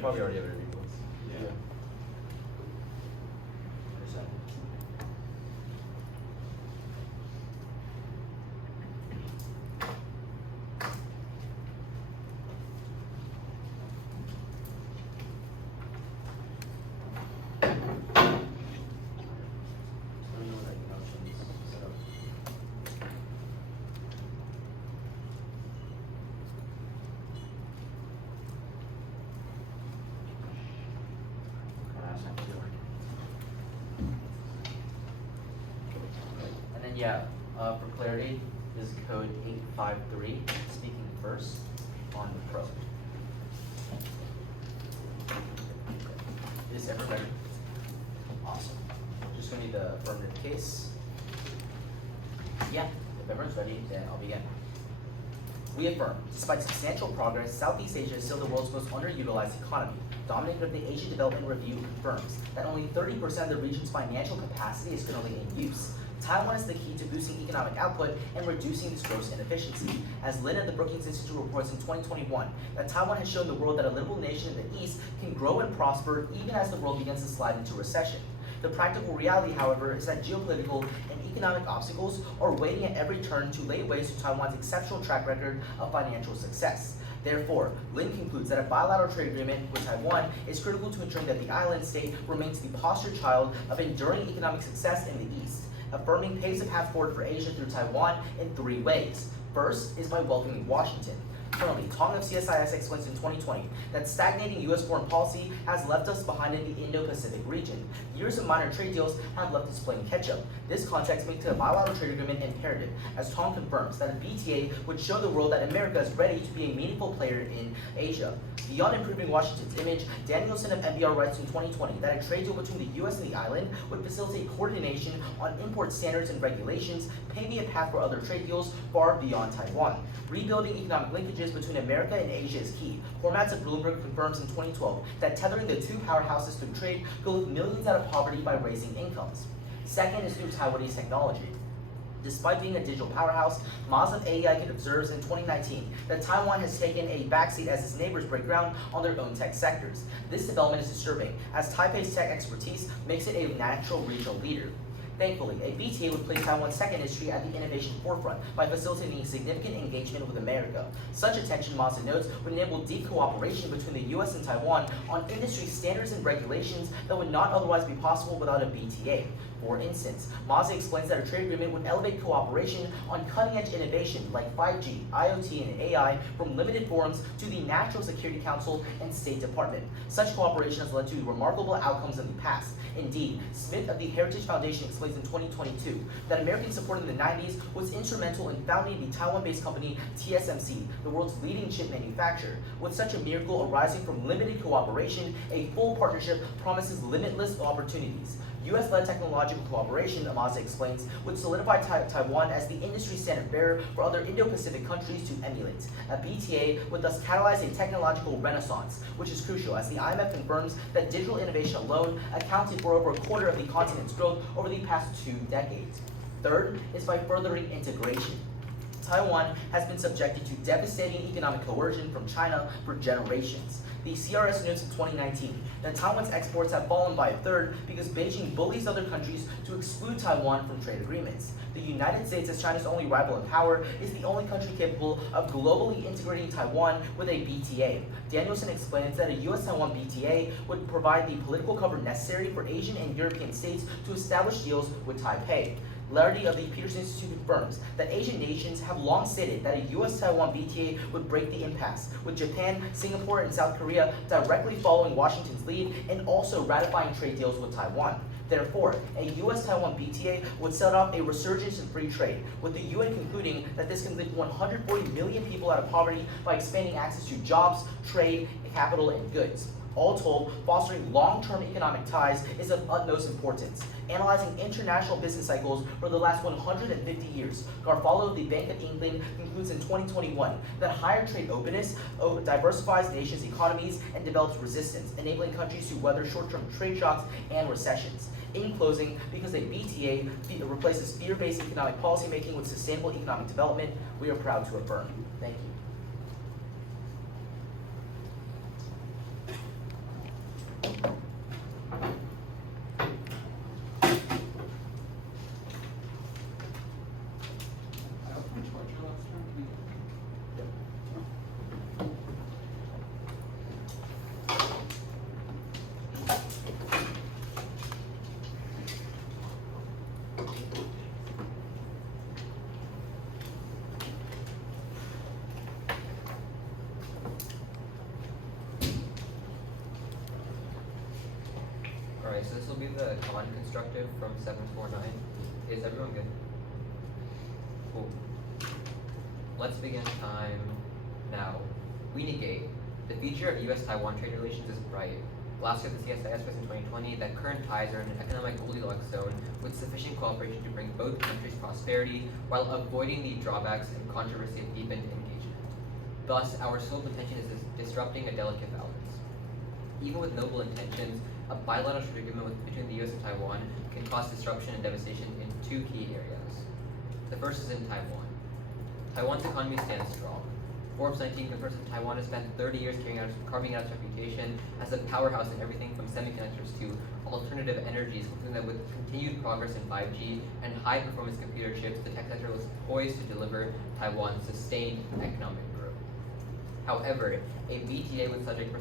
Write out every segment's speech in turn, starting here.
Probably already have a rebuttals. Yeah. Let me know that motion's set up. And then for clarity, this is code 853, speaking first on the pro. Is everyone ready? Awesome. Just gonna need the affirmative case. Yeah, if everyone's ready, then I'll begin. We affirm, despite substantial progress, Southeast Asia is still the world's most underutilized economy. Dominated by the Asia Development Review confirms that only 30% of the region's financial capacity is currently in use. Taiwan is the key to boosting economic output and reducing its gross inefficiency. As Lynn at the Brookings Institute reports in 2021, that Taiwan has shown the world that a liberal nation in the East can grow and prosper even as the world begins to slide into recession. The practical reality, however, is that geopolitical and economic obstacles are waiting at every turn to lay waste to Taiwan's exceptional track record of financial success. Therefore, Lin concludes that a bilateral trade agreement with Taiwan is critical to ensuring that the island state remains the poster child of enduring economic success in the East. Affirming paves a path forward for Asia through Taiwan in 3 ways. First is by welcoming Washington. Currently, Tong of CSIS explains in 2020 that stagnating U.S. foreign policy has left us behind in the Indo-Pacific region. Years of minor trade deals have left us playing catch-up. This context makes a bilateral trade agreement imperative, as Tong confirms that a BTA would show the world that America is ready to be a meaningful player in Asia. Beyond improving Washington's image, Danielson of NBR writes in 2020 that a trade deal between the U.S. and the island would facilitate coordination on import standards and regulations, paving a path for other trade deals far beyond Taiwan. Rebuilding economic linkages between America and Asia is key. Formats of Bloomberg confirms in 2012 that tethering the 2 powerhouses through trade could lift millions out of poverty by raising incomes. Second is through Taiwanese technology. Despite being a digital powerhouse, Mazda AEI observes in 2019 that Taiwan has taken a backseat as its neighbors break ground on their own tech sectors. This development is disturbing, as Taipei's tech expertise makes it a natural regional leader. Thankfully, a BTA would place Taiwan's tech industry at the innovation forefront by facilitating significant engagement with America. Such attention, Mazda notes, would enable deep cooperation between the U.S. and Taiwan on industry standards and regulations that would not otherwise be possible without a BTA. For instance, Mazda explains that a trade agreement would elevate cooperation on cutting-edge innovation like 5G, IoT, and AI from limited forums to the National Security Council and State Department. Such cooperation has led to remarkable outcomes in the past. Indeed, Smith of the Heritage Foundation explains in 2022 that American support in the 90s was instrumental in founding the Taiwan-based company TSMC, the world's leading chip manufacturer. With such a miracle arising from limited cooperation, a full partnership promises limitless opportunities. U.S.-led technological cooperation, Mazda explains, would solidify Taiwan as the industry standard bearer for other Indo-Pacific countries to emulate. A BTA would thus catalyze a technological renaissance, which is crucial as the IMF confirms that digital innovation alone accounted for over a quarter of the continent's growth over the past 2 decades. Third is by furthering integration. Taiwan has been subjected to devastating economic coercion from China for generations. The CRS notes in 2019 that Taiwan's exports have fallen by 1/3 because Beijing bullies other countries to exclude Taiwan from trade agreements. The United States, as China's only rival in power, is the only country capable of globally integrating Taiwan with a BTA. Danielson explains that a U.S.-Taiwan BTA would provide the political cover necessary for Asian and European states to establish deals with Taipei. Larity of the Peterson Institute confirms that Asian nations have long stated that a U.S.-Taiwan BTA would break the impasse, with Japan, Singapore, and South Korea directly following Washington's lead and also ratifying trade deals with Taiwan. Therefore, a U.S.-Taiwan BTA would set off a resurgence in free trade, with the UN concluding that this can lift 140 million people out of poverty by expanding access to jobs, trade, capital, and goods. All told, fostering long-term economic ties is of utmost importance. Analyzing international business cycles for the last 150 years, Garofalo of the Bank of England concludes in 2021 that higher trade openness diversifies nations' economies and develops resistance, enabling countries to weather short-term trade shocks and recessions. In closing, because a BTA replaces fear-based economic policymaking with sustainable economic development, we are proud to affirm. Thank you. Alright, so this will be the constructive from 749. Is everyone good? Cool. Let's begin time now. We negate. The future of US-Taiwan trade relations is bright. Last year, the CSIS was in 2020 that current ties are in an economic Goldilocks zone with sufficient cooperation to bring both countries prosperity while avoiding the drawbacks and controversy of deepened engagement. Thus, our sole contention is disrupting a delicate balance. Even with noble intentions, a bilateral trade agreement between the US and Taiwan can cause disruption and devastation in two key areas. The first is in Taiwan. Taiwan's economy stands strong. Forbes 19 confirms that Taiwan has spent 30 years carving out its reputation as a powerhouse in everything from semiconductors to alternative energies, including that with continued progress in 5G and high-performance computer chips, the tech sector was poised to deliver Taiwan sustained economic growth. However, a BTA would subject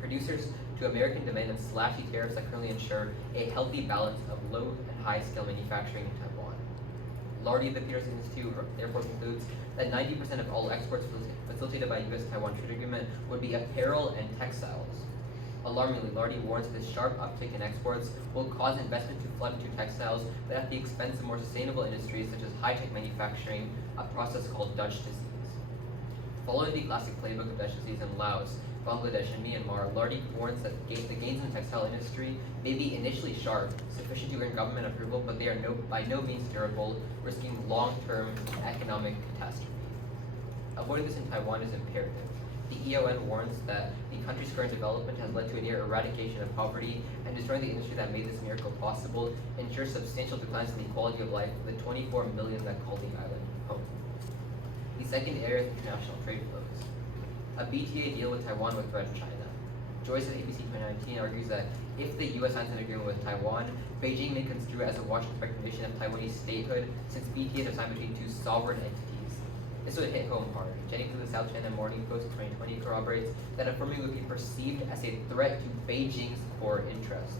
producers to American demand and slashy tariffs that currently ensure a healthy balance of low and high-scale manufacturing in Taiwan. Lardy of the Peterson Institute therefore concludes that 90% of all exports facilitated by US-Taiwan trade agreement would be apparel and textiles. Alarmingly, Lardy warns that this sharp uptick in exports will cause investment to flood into textiles, but at the expense of more sustainable industries such as high-tech manufacturing, a process called Dutch disease. Following the classic playbook of Dutch disease in Laos, Bangladesh, and Myanmar, Lardy warns that the gains in the textile industry may be initially sharp, sufficient to earn government approval, but they are by no means durable, risking long-term economic catastrophe. Avoiding this in Taiwan is imperative. The EON warns that the country's current development has led to a near eradication of poverty, and destroying the industry that made this miracle possible ensures substantial declines in the quality of life for the 24 million that call the island home. The second area is international trade flows. A BTA deal with Taiwan would threaten China. Joyce at ABC 2019 argues that if the US signs an agreement with Taiwan, Beijing may construe it as a Washington recognition of Taiwanese statehood, since BTAs are signed between two sovereign entities. This would hit home hard. Jennings of the South China Morning Post 2020 corroborates that affirming would be perceived as a threat to Beijing's core interests.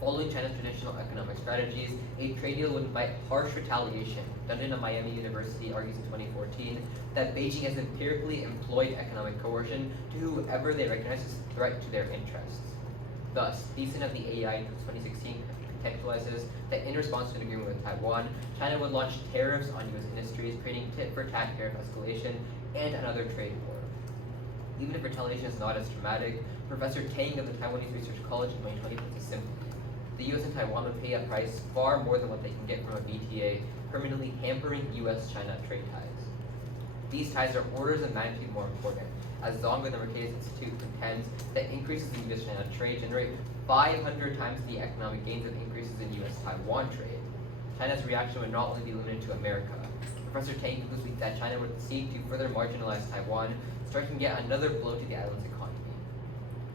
Following China's traditional economic strategies, a trade deal would invite harsh retaliation. Dundon of Miami University argues in 2014 that Beijing has empirically employed economic coercion to whoever they recognize as a threat to their interests. Thus, Thiessen of the AEI in 2016 contextualizes that in response to an agreement with Taiwan, China would launch tariffs on US industries, creating tit-for-tat tariff escalation and another trade war. Even if retaliation is not as dramatic, Professor Tang of the Taiwanese Research College in 2020 puts it simply. The US and Taiwan would pay a price far more than what they can get from a BTA, permanently hampering US-China trade ties. These ties are orders of magnitude more important, as Zong of the Mercatus Institute contends that increases in US-China trade generate 500 times the economic gains of increases in US-Taiwan trade. China's reaction would not only be limited to America. Professor Tang concludes that China would seek to further marginalize Taiwan, striking yet another blow to the island's economy.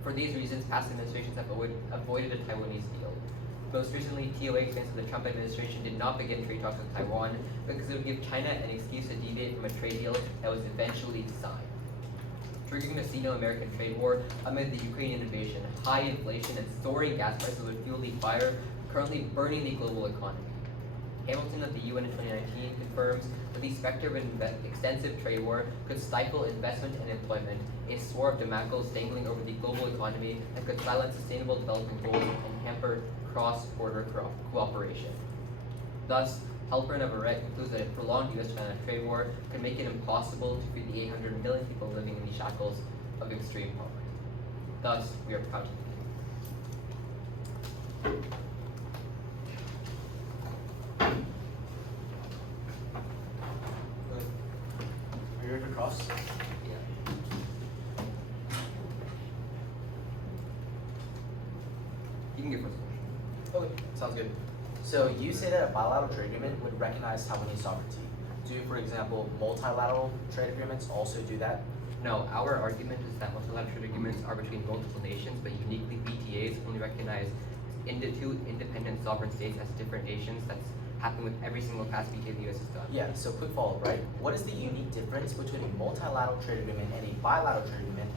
For these reasons, past administrations have avoided a Taiwanese deal. Most recently, TOA explains that the Trump administration did not begin trade talks with Taiwan because it would give China an excuse to deviate from a trade deal that was eventually signed. Triggering a Sino-American trade war amid the Ukrainian invasion, high inflation, and soaring gas prices would fuel the fire currently burning the global economy. Hamilton of the UN in 2019 confirms that the specter of an extensive trade war could stifle investment and employment, a sword of Damocles dangling over the global economy that could silence sustainable development goals and hamper cross-border cooperation. Thus, Halpern of Arret concludes that a prolonged US-China trade war could make it impossible to free the 800 million people living in the shackles of extreme poverty. Thus, we are proud to be. Are you ready for cross? Yeah. You can get first question. Okay, sounds good. So you say that a bilateral trade agreement would recognize Taiwanese sovereignty. Do, for example, multilateral trade agreements also do that? No, our argument is that multilateral trade agreements are between multiple nations, but uniquely BTAs only recognize two independent sovereign states as different nations. That's happened with every single past BTA the US has done. Yeah, so quick follow-up, right? What is the unique difference between a multilateral trade agreement and a bilateral trade agreement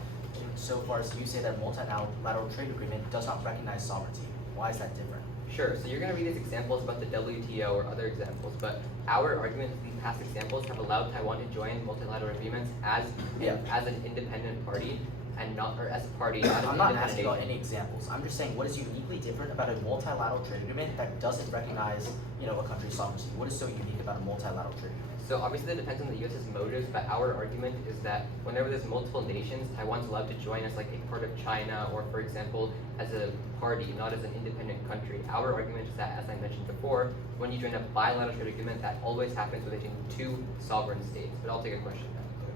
so far as you say that a multilateral trade agreement does not recognize sovereignty? Why is that different? Sure, so you're going to read these examples about the WTO or other examples, but our argument is these past examples have allowed Taiwan to join multilateral agreements as an independent party and not, or as a party, not as an I'm not independent asking about nation. any examples. I'm just saying what is uniquely different about a multilateral trade agreement that doesn't recognize, a country's sovereignty? What is so unique about a multilateral trade agreement? So obviously that depends on the US's motives, but our argument is that whenever there's multiple nations, Taiwan's allowed to join as like a part of China or, for example, as a party, not as an independent country. Our argument is that, as I mentioned before, when you join a bilateral trade agreement, that always happens within two sovereign states. But I'll take a question now.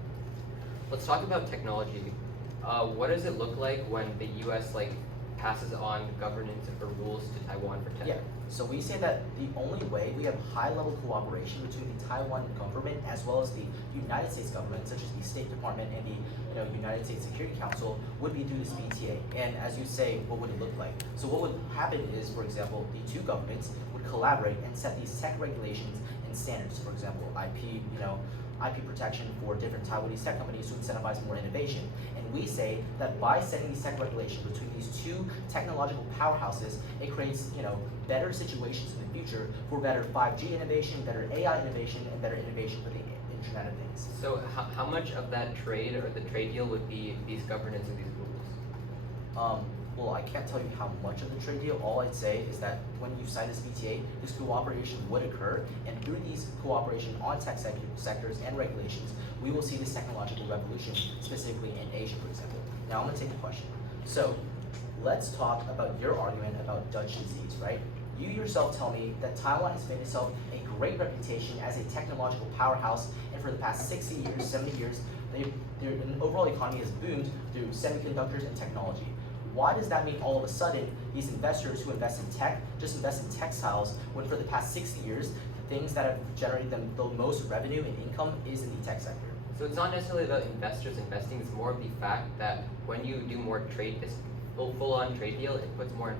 Let's talk about technology. What does it look like when the US passes on governance or rules to Taiwan for tech? Yeah, so we say that the only way we have high-level cooperation between the Taiwan government as well as the United States government, such as the State Department and the United States Security Council, would be through this BTA. And as you say, what would it look like? So what would happen is, for example, the two governments would collaborate and set these tech regulations and standards. For example, IP protection for different Taiwanese tech companies to incentivize more innovation. And we say that by setting these tech regulations between these two technological powerhouses, it creates, better situations in the future for better 5G innovation, better AI innovation, and better innovation for the Internet of Things. So how much of that trade or the trade deal would be these governance and these rules? Well, I can't tell you how much of the trade deal. All I'd say is that when you sign this BTA, this cooperation would occur, and through these cooperation on tech sectors and regulations, we will see this technological revolution, specifically in Asia, for example. Now, I'm going to take the question. So, let's talk about your argument about Dutch disease, right? You yourself tell me that Taiwan has made itself a great reputation as a technological powerhouse, and for the past 60 years, 70 years, their overall economy has boomed through semiconductors and technology. Why does that mean all of a sudden these investors who invest in tech just invest in textiles when for the past 60 years, the things that have generated them the most revenue and income is in the tech sector? So it's not necessarily about investors investing, it's more of the fact that when you do more trade, this full-on trade deal, it puts more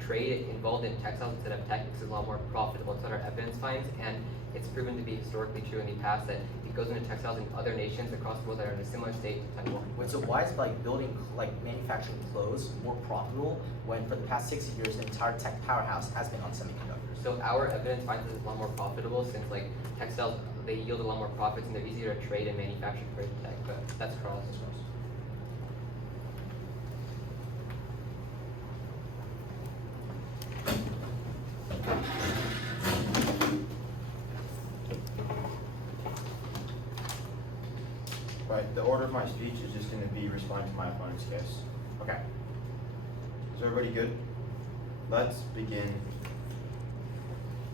trade involved in textiles instead of tech because it's a lot more profitable. It's what our evidence finds, and it's proven to be historically true in the past that it goes into textiles in other nations across the world that are in a similar state to Taiwan. Wait, so why is building manufacturing clothes more profitable when for the past 60 years the entire tech powerhouse has been on semiconductors? So our evidence finds that it's a lot more profitable since textiles, they yield a lot more profits and they're easier to trade and manufacture compared to tech, but that's Carlos. Right, the order of my speech is just going to be responding to my opponent's case. Okay. Is everybody good? Let's begin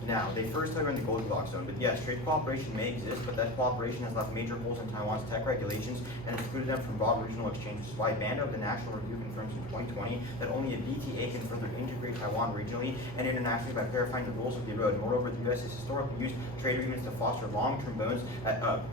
now. They first talk about the Goldilocks zone, but yes, trade cooperation may exist, but that cooperation has left major holes in Taiwan's tech regulations and excluded them from broad regional exchanges. Why Banner of the National Review confirms in 2020 that only a BTA can further integrate Taiwan regionally and internationally by clarifying the rules of the road. Moreover, the U.S. has historically used trade agreements to foster long-term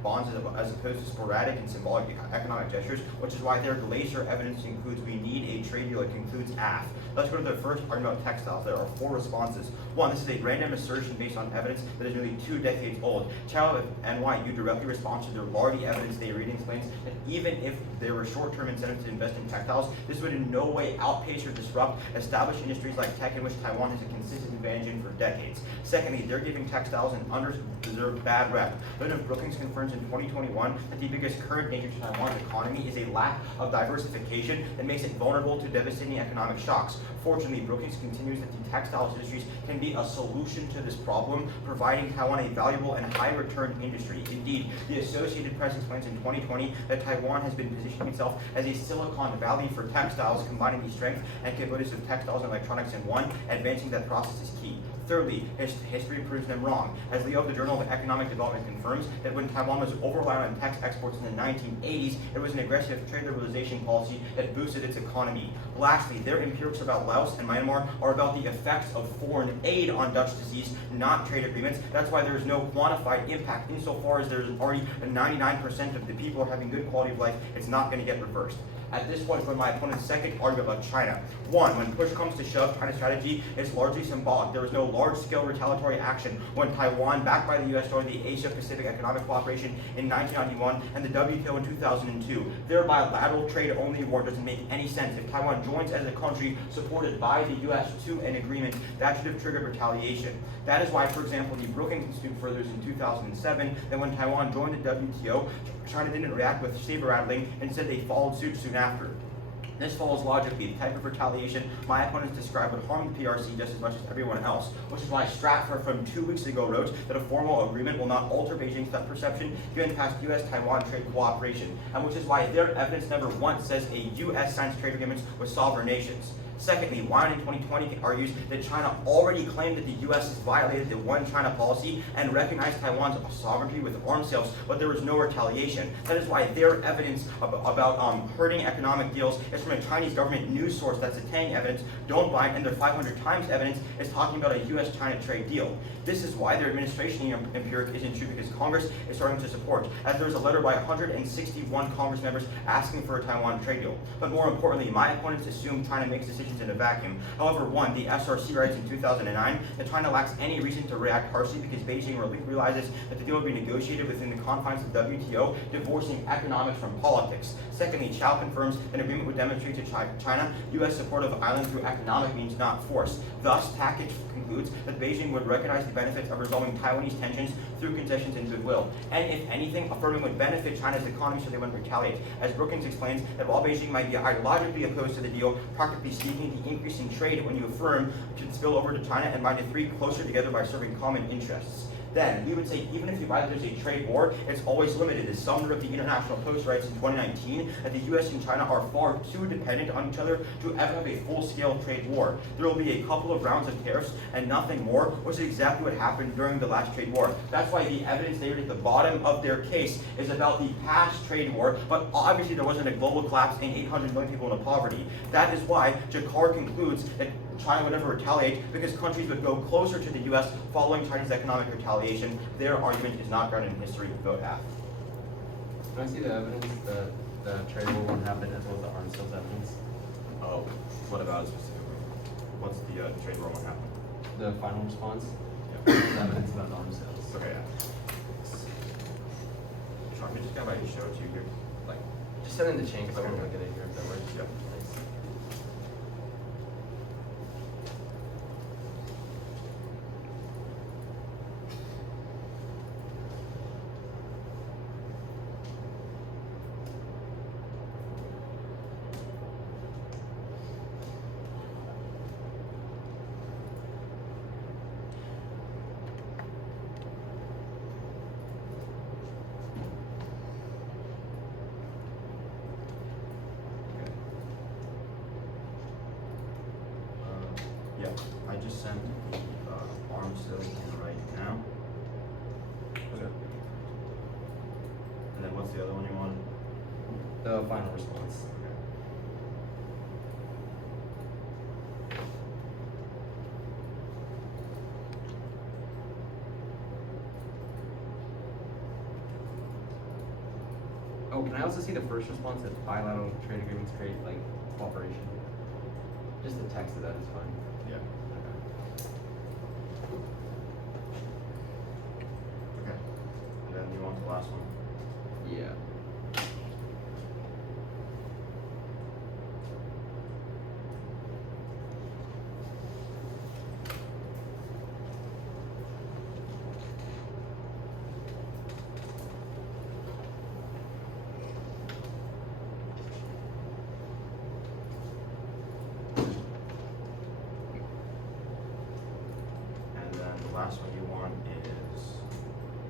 bonds as opposed to sporadic and symbolic economic gestures, which is why their glacier evidence includes we need a trade deal. It concludes AF. Let's go to the first argument about textiles. There are 4 responses. 1, this is a random assertion based on evidence that is nearly 2 decades old. Chow of NYU directly responds to the Lardy evidence they read and explains that even if there were short-term incentives to invest in textiles, this would in no way outpace or disrupt established industries like tech in which Taiwan has a consistent advantage in for decades. Secondly, they're giving textiles an undeserved bad rep. Lyndon Brookings confirms in 2021 that the biggest current danger to Taiwan's economy is a lack of diversification that makes it vulnerable to devastating economic shocks. Fortunately, Brookings continues that the textiles industries can be a solution to this problem, providing Taiwan a valuable and high-return industry. Indeed, the Associated Press explains in 2020 that Taiwan has been positioning itself as a Silicon Valley for textiles, combining the strength and capabilities of textiles and electronics in one. Advancing that process is key. Thirdly, history proves them wrong, as Leo of the Journal of Economic Development confirms that when Taiwan was over-reliant on tax exports in the 1980s, it was an aggressive trade liberalization policy that boosted its economy. Lastly, their empirics about Laos and Myanmar are about the effects of foreign aid on Dutch disease, not trade agreements. That's why there is no quantified impact. Insofar as there's already 99% of the people are having good quality of life, it's not going to get reversed. At this point, for my opponent's second argument about China. One, when push comes to shove, China's strategy is largely symbolic. There was no large-scale retaliatory action when Taiwan, backed by the U.S., joined the Asia-Pacific Economic Cooperation in 1991 and the WTO in 2002. Their bilateral trade-only war doesn't make any sense. If Taiwan joins as a country supported by the U.S. to an agreement, that should have triggered retaliation. That is why, for example, the Brookings Institute furthers in 2007 that when Taiwan joined the WTO, China didn't react with saber rattling, instead they followed suit soon after. This follows logically the type of retaliation my opponents describe would harm the PRC just as much as everyone else, which is why Stratfor from 2 weeks ago wrote that a formal agreement will not alter Beijing's threat perception given past U.S.-Taiwan trade cooperation, and which is why their evidence never once says a U.S. signs trade agreements with sovereign nations. Secondly, Wine in 2020 argues that China already claimed that the U.S. has violated the One China policy and recognized Taiwan's sovereignty with arms sales, but there was no retaliation. That is why their evidence about hurting economic deals is from a Chinese government news source that's attaining evidence, don't buy it, and their 500 times evidence is talking about a U.S.-China trade deal. This is why their administration empiric isn't true, because Congress is starting to support, as there is a letter by 161 Congress members asking for a Taiwan trade deal. But more importantly, my opponents assume China makes decisions in a vacuum. However, one, the SRC writes in 2009 that China lacks any reason to react harshly because Beijing realizes that the deal will be negotiated within the confines of WTO, divorcing economics from politics. Secondly, Chow confirms an agreement would demonstrate to China U.S. support of island through economic means, not force. Thus, Tackett concludes that Beijing would recognize the benefits of resolving Taiwanese tensions through concessions and goodwill. And if anything, affirming would benefit China's economy so they wouldn't retaliate. As Brookings explains, that while Beijing might be ideologically opposed to the deal, practically speaking, the increase in trade when you affirm should spill over to China and bind the three closer together by serving common interests. Then, we would say even if you buy that there's a trade war, it's always limited. As Sumner of the International Post writes in 2019, that the U.S. and China are far too dependent on each other to ever have a full-scale trade war. There will be a couple of rounds of tariffs and nothing more, which is exactly what happened during the last trade war. That's why the evidence they read at the bottom of their case is about the past trade war, but obviously there wasn't a global collapse and 800 million people into poverty. That is why Jakar concludes that China would never retaliate because countries would go closer to the U.S. following Chinese economic retaliation. Their argument is not grounded in history. Vote half. Can I see the evidence that the trade war won't happen as well as the arms sales evidence? Oh, what about it specifically? What's the trade war won't happen? The final response? Yeah. There's evidence about the arms sales. Okay, yeah. Sean, can you just kind of like show it to you here? Like, Just send in the chain because I want to look at it here if that works. Yep. Thanks. Yeah, I just sent the arms sales in right now. okay. And then what's the other one you want? The final response. Oh, can I also see the first response that bilateral trade agreements create like cooperation? Just the text of that is fine. Yeah. Okay. And then you want the last one? Yeah. And then the last one you want is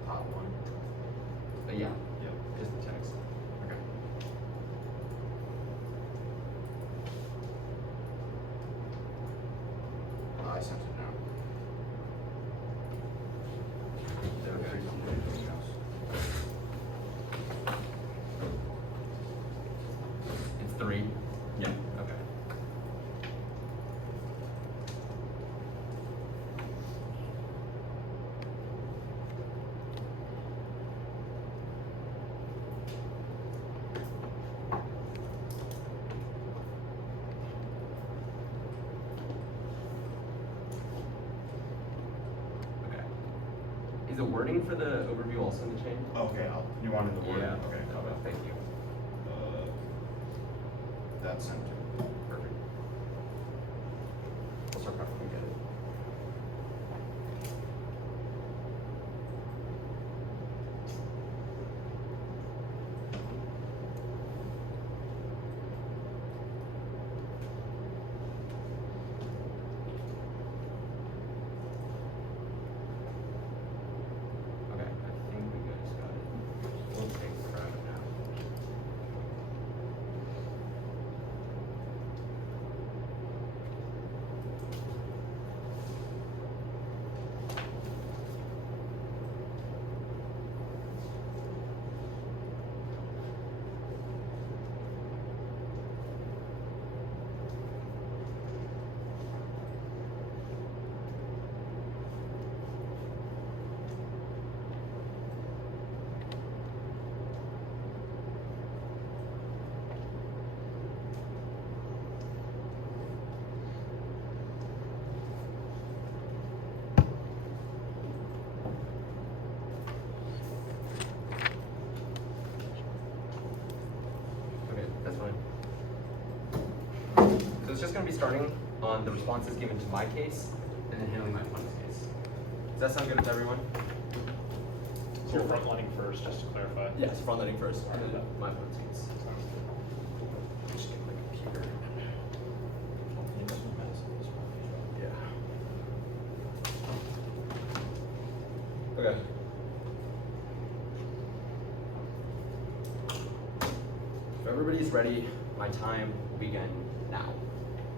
top one. Yeah. Yep. Just the text. Okay. I sent it now. Is the wording for the overview also in the chain? Okay, you wanted the word? Yeah. Okay, Oh, well, thank you. That's sent to. Perfect. We'll start from we get it. Okay, I think we guys got it. We'll take forever now. Okay, that's fine. So it's just going to be starting on the responses given to my case and then handling my opponent's case. Does that sound good with everyone? So you're front loading first, just to clarify. Yes, front loading first, and then my opponent's case. Just get my computer. Yeah. Okay. If everybody's ready, my time will begin now.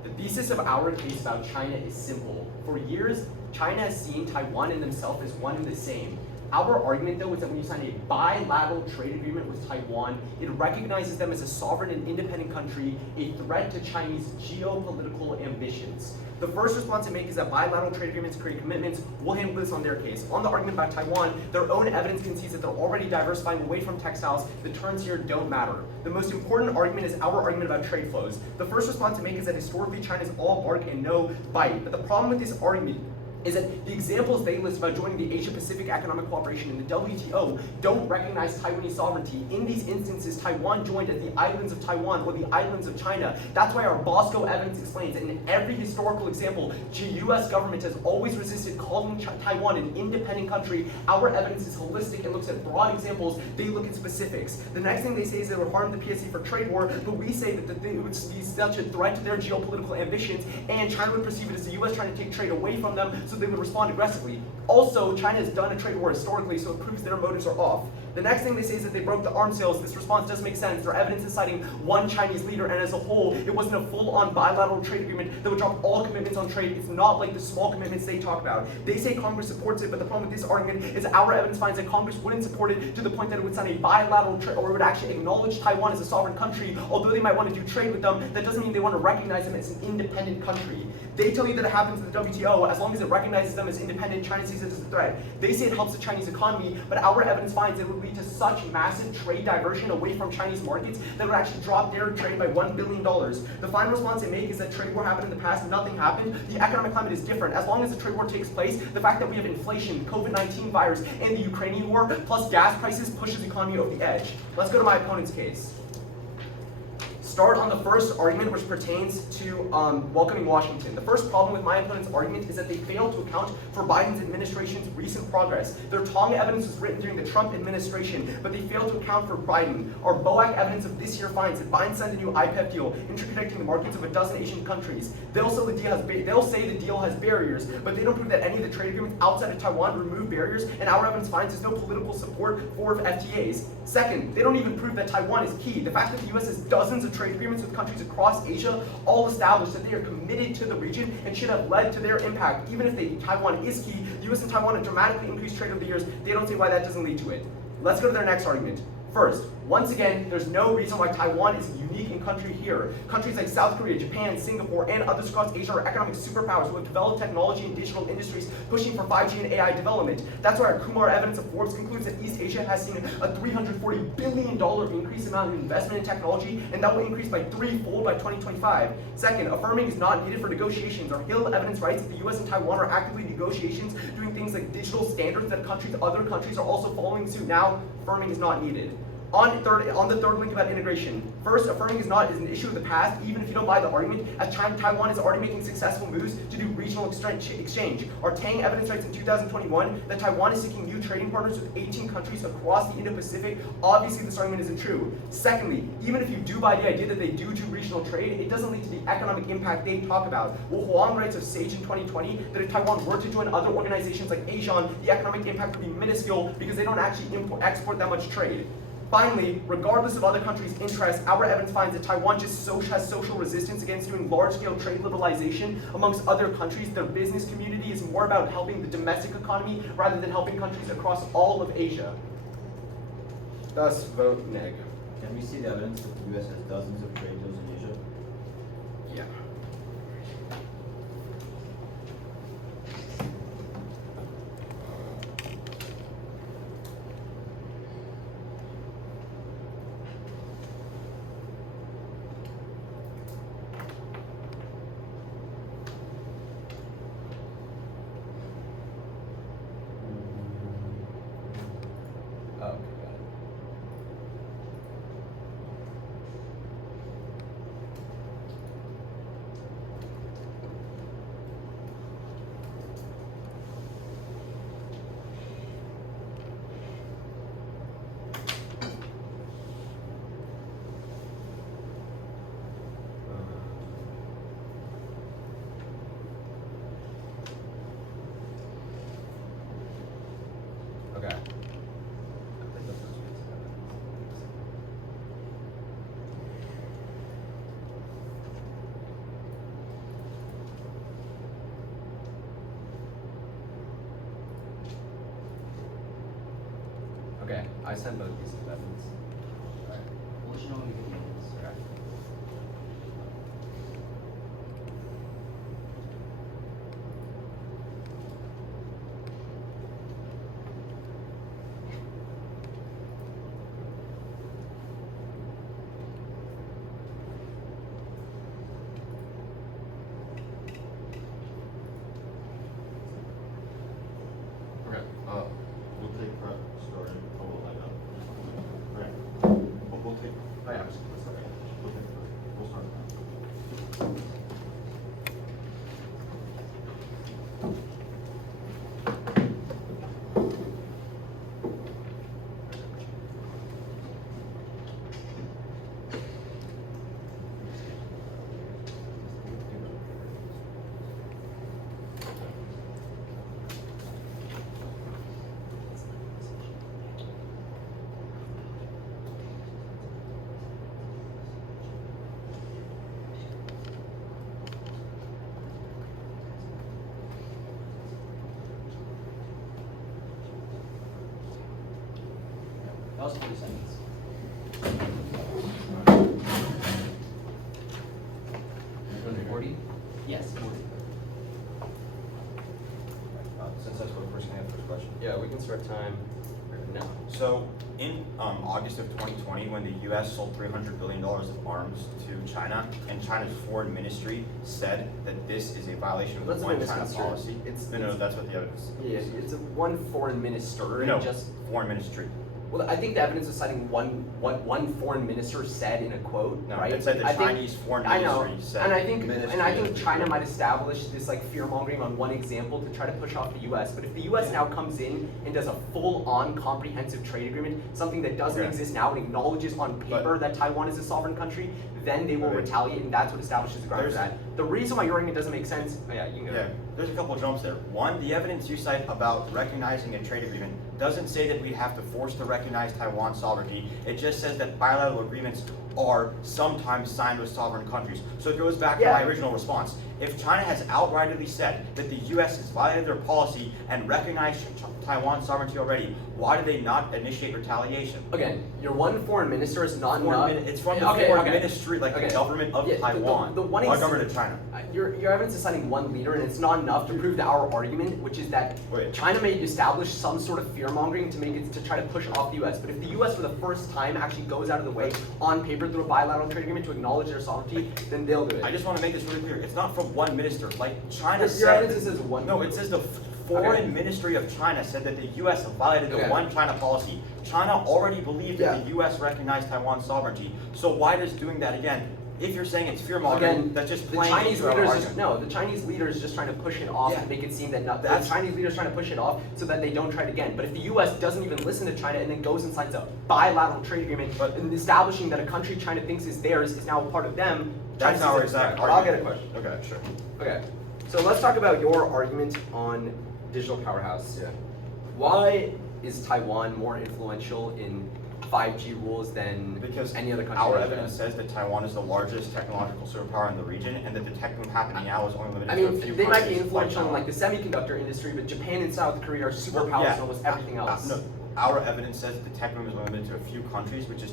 The thesis of our case about China is simple. For years, China has seen Taiwan and themselves as one and the same. Our argument, though, is that when you sign a bilateral trade agreement with Taiwan, it recognizes them as a sovereign and independent country, a threat to Chinese geopolitical ambitions. The first response I make is that bilateral trade agreements create commitments. We'll handle this on their case. On the argument about Taiwan, their own evidence concedes that they're already diversifying away from textiles. The terms here don't matter. The most important argument is our argument about trade flows. The first response I make is that historically China is all bark and no bite. But the problem with this argument is that the examples they list about joining the Asia-Pacific Economic Cooperation and the WTO don't recognize Taiwanese sovereignty. In these instances, Taiwan joined as the islands of Taiwan or the islands of China. That's why our Bosco evidence explains that in every historical example, the US government has always resisted calling Taiwan an independent country. Our evidence is holistic and looks at broad examples. They look at specifics. The next thing they say is they would harm the PSC for trade war, but we say that it would be such a threat to their geopolitical ambitions, and China would perceive it as the US trying to take trade away from them, so they would respond aggressively. Also, China has done a trade war historically, so it proves their motives are off. The next thing they say is that they broke the arms sales. This response does make sense. Their evidence is citing one Chinese leader, and as a whole, it wasn't a full-on bilateral trade agreement that would drop all commitments on trade. It's not like the small commitments they talk about. They say Congress supports it, but the problem with this argument is our evidence finds that Congress wouldn't support it to the point that it would sign a bilateral trade, or it would actually acknowledge Taiwan as a sovereign country. Although they might want to do trade with them, that doesn't mean they want to recognize them as an independent country. They tell you that it happens in the WTO as long as it recognizes them as independent. China sees it as a threat. They say it helps the Chinese economy, but our evidence finds that it would lead to such massive trade diversion away from Chinese markets that would actually drop their trade by $1 billion. The final response they make is that trade war happened in the past, nothing happened. The economic climate is different. As long as the trade war takes place, the fact that we have inflation, COVID-19 virus, and the Ukrainian war, plus gas prices pushes the economy over the edge. Let's go to my opponent's case. Start on the first argument, which pertains to welcoming Washington. The first problem with my opponent's argument is that they fail to account for Biden's administration's recent progress. Their Tonga evidence was written during the Trump administration, but they fail to account for Biden. Our BOAC evidence of this year finds that Biden signed a new IPEF deal, interconnecting the markets of a dozen Asian countries. They'll say the deal has barriers, but they don't prove that any of the trade agreements outside of Taiwan remove barriers, and our evidence finds there's no political support for FTAs. Second, they don't even prove that Taiwan is key. The fact that the US has dozens of trade agreements with countries across Asia all establish that they are committed to the region and should have led to their impact. Even if Taiwan is key, the US and Taiwan have dramatically increased trade over the years. They don't see why that doesn't lead to it. Let's go to their next argument. First, Once again, there's no reason why Taiwan is unique in country here. Countries like South Korea, Japan, Singapore, and others across Asia are economic superpowers who have developed technology and digital industries pushing for 5G and AI development. That's why our Kumar evidence of Forbes concludes that East Asia has seen a $340 billion increase amount of investment in technology, and that will increase by threefold by 2025. Second, affirming is not needed for negotiations. Our Hill evidence writes that the US and Taiwan are actively negotiations doing things like digital standards that other countries are also following suit now. Affirming is not needed. On the third link about integration, first, affirming is an issue of the past, even if you don't buy the argument, as Taiwan is already making successful moves to do regional exchange. Our Tang evidence writes in 2021 that Taiwan is seeking new trading partners with 18 countries across the Indo-Pacific. Obviously, this argument isn't true. Secondly, even if you do buy the idea that they do regional trade, it doesn't lead to the economic impact they talk about. Well, Huang writes of Sage in 2020 that if Taiwan were to join other organizations like ASEAN, the economic impact would be minuscule because they don't actually export that much trade. Finally, regardless of other countries' interests, our evidence finds that Taiwan just has social resistance against doing large-scale trade liberalization amongst other countries. Their business community is more about helping the domestic economy rather than helping countries across all of Asia. Thus, vote neg. Can we see the evidence that the US has dozens of trade deals in Asia? Yeah. Oh, okay, got it. Okay. I think the first one's okay, I sent both these evidence. Alright. Okay. Okay, we'll take prep starting, oh, we'll line up. Okay, we'll take, Oh yeah, I'm just gonna okay, we'll take, we'll start now. That was 40 seconds. Was it 40? Yes, 40. Since that's what we're first gonna have the first question. Yeah, we can start time now. So in August of 2020, when the U.S. sold $300 billion of arms to China, and China's foreign ministry said that this is a violation of the That's a bit One China misconstrued. policy. It's- No, that's what the evidence. Yeah, it's a one foreign minister. No, And just foreign ministry. well, I think the evidence is citing what one foreign minister said in a quote, No, right? it said the I think- Chinese foreign I know, ministry said. and I think Ministry China of- might establish this like fear mongering on one example to try to push off the U.S. But if the U.S. now comes in and does a full-on comprehensive trade agreement, something that doesn't Okay. exist now, and acknowledges on paper that Taiwan is a sovereign country, then they will Okay. retaliate, and that's what establishes the ground for There's- that. The reason why your argument doesn't make sense, oh, yeah, you can go. Yeah, there's a couple of jumps there. One, the evidence you cite about recognizing a trade agreement doesn't say that we have to force to recognize Taiwan's sovereignty. It just says that bilateral agreements are sometimes signed with sovereign countries. So it goes back to Yeah. my original response. If China has outrightly said that the US has violated their policy and recognized Taiwan's sovereignty already, why did they not initiate retaliation? Again, your one foreign minister is not enough. It's from the Okay, foreign okay. ministry, like Okay. the government of Yeah, the Taiwan, one or ex- government of China. Your evidence is citing one leader, and it's not enough to prove that our argument, which is that Wait. China may establish some sort of fear mongering to try to push off the U.S. But if the U.S. for the first time actually goes out of the way on paper through a bilateral trade agreement to acknowledge their sovereignty, then they'll do it. I just want to make this really clear. It's not from one minister. Like China Your said. evidence says one. No, it says the foreign Okay. ministry of China said that the U.S. violated the Okay. one China policy. China already believed that Yeah. the U.S. recognized Taiwan's sovereignty. So why does doing that again? If you're saying it's fear mongering, Again, that's just the playing Chinese into our leaders just argument. no. The Chinese leader is just trying to push it off Yeah. and make it seem that not. The That's- Chinese leader is trying to push it off so that they don't try it again. But if the U.S. doesn't even listen to China and then goes and signs a bilateral trade agreement But- and establishing that a country China thinks is theirs is now a part of them, That's China our sees it as exact threat. But I'll get a argument. question. Okay, sure. Okay, so let's talk about your argument on digital powerhouse. Yeah. Why is Taiwan more influential in 5G rules than Because any other country? our in Asia? evidence says that Taiwan is the largest technological superpower in the region, and that the tech boom happening now is only limited I to a mean, few they might be countries influential in Taiwan. like the semiconductor industry, but Japan and South Korea are superpowers Well, yeah. in almost everything else. No, our evidence says that the tech boom is limited to a few countries, which is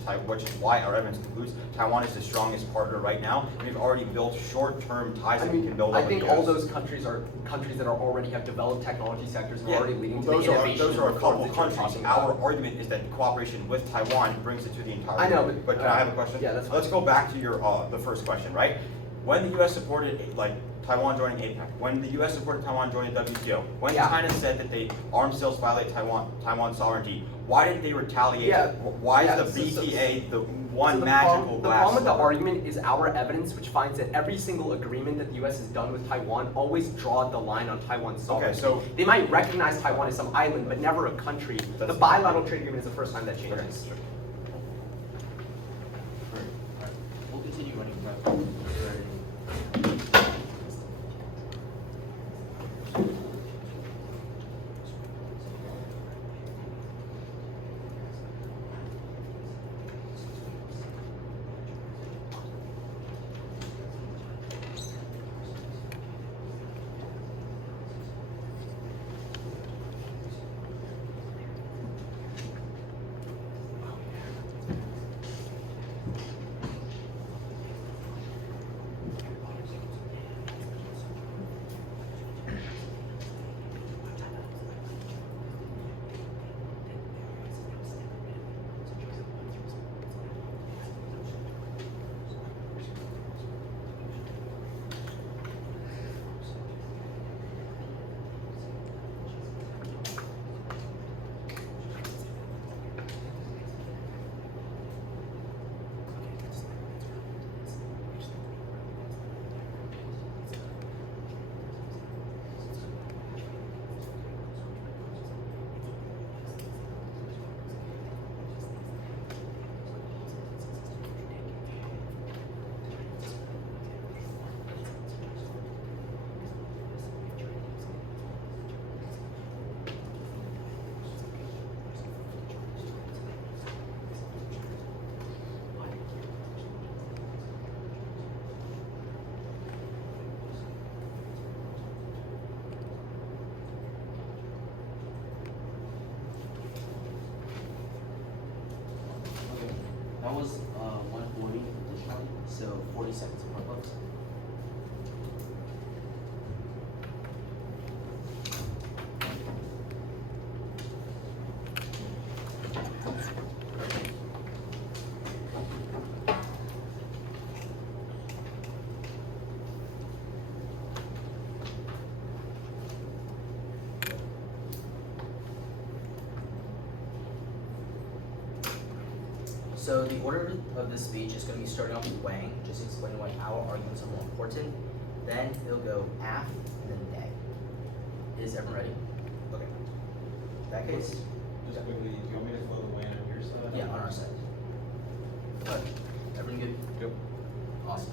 why our evidence concludes Taiwan is the strongest partner right now, and we've already built short-term ties I that we mean, can build I up think with the all US. those countries are countries that are already have developed technology sectors and are Yeah, already leading to those the are innovation. those are a reforms couple that you're countries. talking Our about. argument is that cooperation with Taiwan brings it to the entire. I know, region. but, can I have a question? yeah, that's fine. Let's go back to your the first question, right? When the U.S. supported like Taiwan joining APEC, when the U.S. supported Taiwan joining WTO, when Yeah. China said that they arms sales violate Taiwan's sovereignty, why didn't they retaliate? Yeah. Why Yeah, is the so- BTA the one So the magical problem, the glass? problem with the slipper? argument is our evidence, which finds that every single agreement that the U.S. has done with Taiwan always draw the line on Taiwan's sovereignty. so- they might recognize Taiwan as some island, but never a country. The That's- bilateral trade agreement is the first time that Okay, changes. sure. We'll continue running. That was 140 additionally, so 40 seconds of pop-ups. So the order of this speech is going to be starting off with Wang, just explaining why our arguments are more important. Then it'll go Af, and then Day. Is everyone ready? Okay. In that case, Just quickly, do you want me to flow the WAN on your side? yeah, on our side. But everyone good? Yep. Awesome.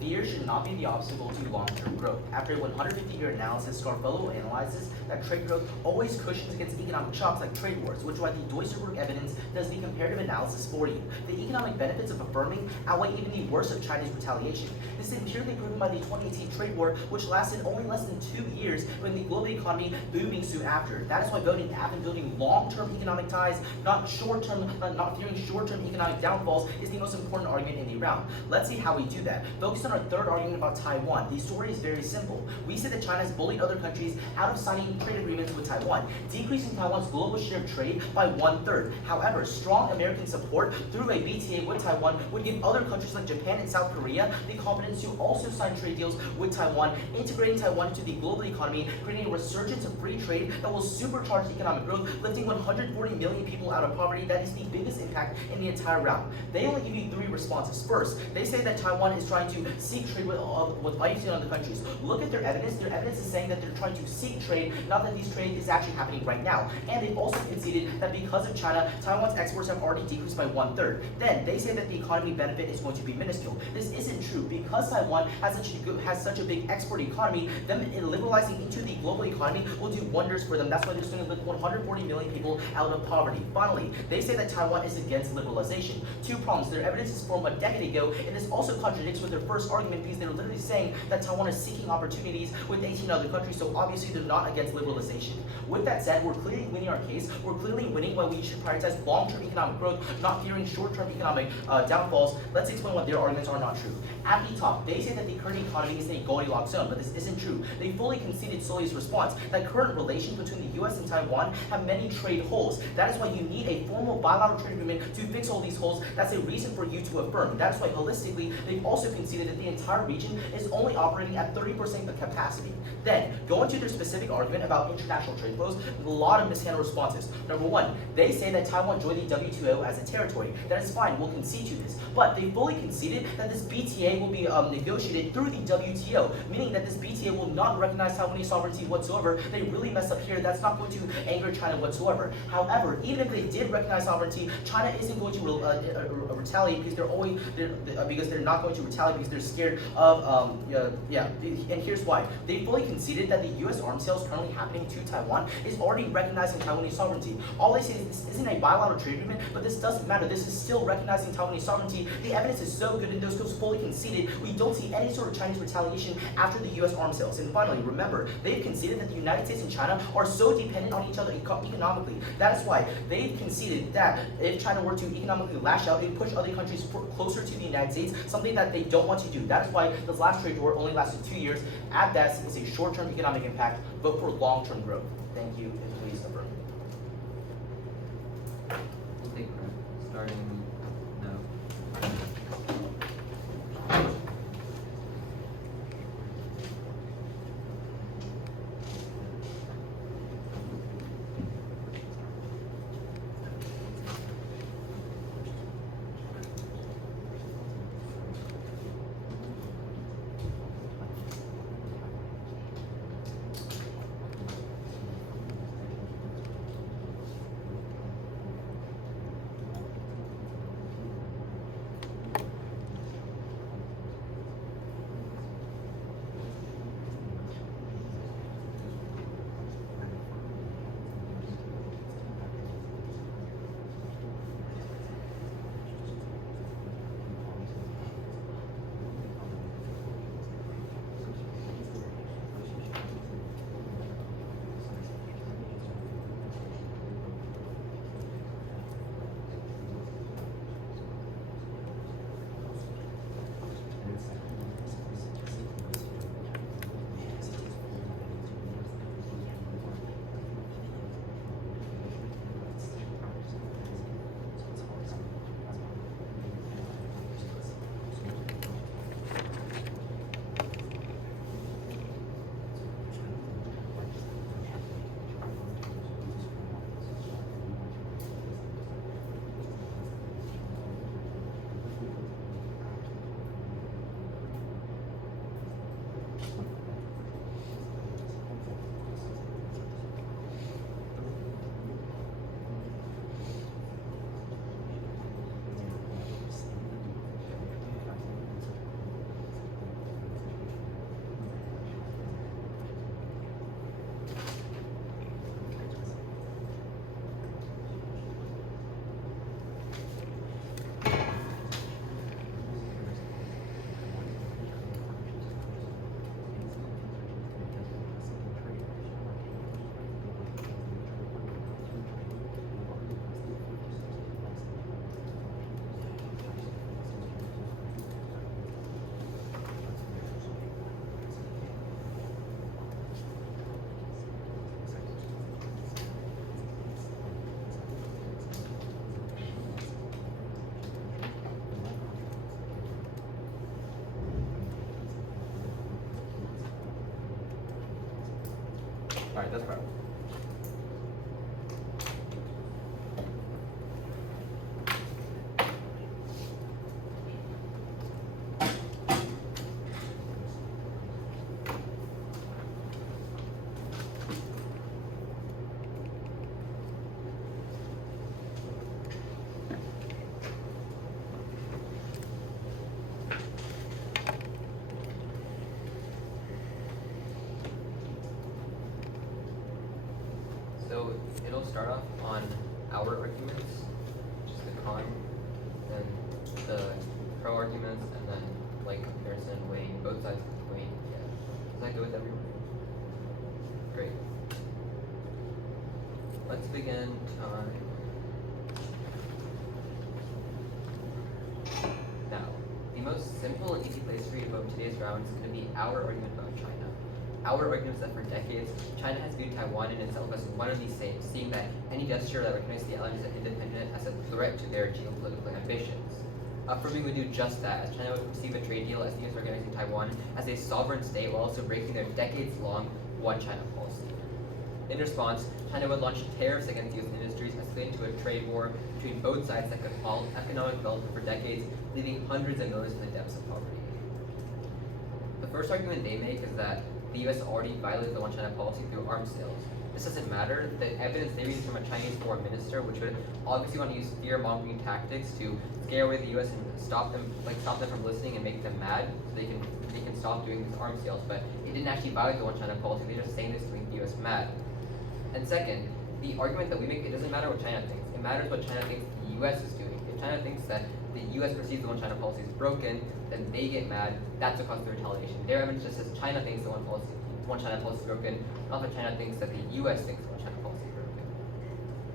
Fear should not be the obstacle to long-term growth. After a 150-year analysis, Scarfello analyzes that trade growth always cushions against economic shocks like trade wars, which is why the Duesenberg evidence does the comparative analysis for you. The economic benefits of affirming outweigh even the worst of China's retaliation. This is empirically proven by the 2018 trade war, which lasted only less than 2 years, when the global economy booming soon after. That is why voting app and building long-term economic ties, not fearing short-term economic downfalls, is the most important argument in the round. Let's see how we do that. Focus on our third argument about Taiwan. The story is very simple. We say that China has bullied other countries out of signing trade agreements with Taiwan, decreasing Taiwan's global share of trade by 1/3. However, strong American support through a BTA with Taiwan would give other countries like Japan and South Korea the confidence to also sign trade deals with Taiwan, integrating Taiwan into the global economy, creating a resurgence of free trade that will supercharge economic growth, lifting 140 million people out of poverty. That is the biggest impact in the entire round. They only give you 3 responses. First, they say that Taiwan is trying to seek trade with other countries. Look at their evidence. Their evidence is saying that they're trying to seek trade, not that these trade is actually happening right now. And they've also conceded that because of China, Taiwan's exports have already decreased by 1/3. Then they say that the economy benefit is going to be minuscule. This isn't true. Because Taiwan has such a big export economy, them liberalizing into the global economy will do wonders for them. That's why they're going to lift 140 million people out of poverty. Finally, they say that Taiwan is against liberalization. 2 problems. Their evidence is from a decade ago, and this also contradicts with their first argument, because they're literally saying that Taiwan is seeking opportunities with 18 other countries, so obviously they're not against liberalization. With that said, we're clearly winning our case. We're clearly winning why we should prioritize long-term economic growth, not fearing short-term economic downfalls. Let's explain why their arguments are not true. At the top, they say that the current economy is in a Goldilocks zone, but this isn't true. They fully conceded Sully's response that current relations between the US and Taiwan have many trade holes. That is why you need a formal bilateral trade agreement to fix all these holes. That's a reason for you to affirm. That is why holistically, they've also conceded that the entire region is only operating at 30% of capacity. Then, going to their specific argument about international trade flows, a lot of mishandled responses. Number 1, they say that Taiwan joined the WTO as a territory. That is fine, we'll concede to this. But they fully conceded that this BTA will be negotiated through the WTO, meaning that this BTA will not recognize Taiwanese sovereignty whatsoever. They really mess up here. That's not going to anger China whatsoever. However, even if they did recognize sovereignty, China isn't going to retaliate because they're not going to retaliate because they're scared of and here's why. They fully conceded that the U.S. arms sales currently happening to Taiwan is already recognizing Taiwanese sovereignty. All they say is this isn't a bilateral trade agreement, but this doesn't matter. This is still recognizing Taiwanese sovereignty. The evidence is so good and those groups fully conceded. We don't see any sort of Chinese retaliation after the U.S. arms sales. And finally, remember, they've conceded that the United States and China are so dependent on each other economically. That is why they've conceded that if China were to economically lash out, it would push other countries closer to the United States, something that they don't want to do. That is why this last trade war only lasted 2 years. At best, it's a short-term economic impact, but for long-term growth. Thank you, and please affirm. We'll take starting now. Alright, that's better. So it'll start off on our arguments, which is the con, then the pro arguments, and then like comparison, weighing, both sides weighing. Yeah. Does that go with everyone? Great. Let's begin time. Now, the most simple and easy place for you to vote today's round is going to be our argument about China. Our argument is that for decades, China has viewed Taiwan in itself as one of these same, seeing that any gesture that recognizes the island as independent as a threat to their geopolitical ambitions. Affirming would do just that, as China would perceive a trade deal as the US recognizing Taiwan as a sovereign state while also breaking their decades-long one China policy. In response, China would launch tariffs against US industries, escalating to a trade war between both sides that could halt economic development for decades, leaving hundreds of millions in the depths of poverty. The first argument they make is that the US already violated the one China policy through arms sales. This doesn't matter. The evidence they read is from a Chinese foreign minister, which would obviously want to use fear-mongering tactics to scare away the US and stop them from listening and make them mad, so they can stop doing these arms sales. But it didn't actually violate the one China policy. They're just saying this to make the US mad. And second, the argument that we make, it doesn't matter what China thinks. It matters what China thinks the US is doing. If China thinks that the US perceives the one China policy is broken, then they get mad. That's what causes the retaliation. Their evidence just says China thinks the one China policy is broken, not that China thinks that the US thinks the one China policy is broken.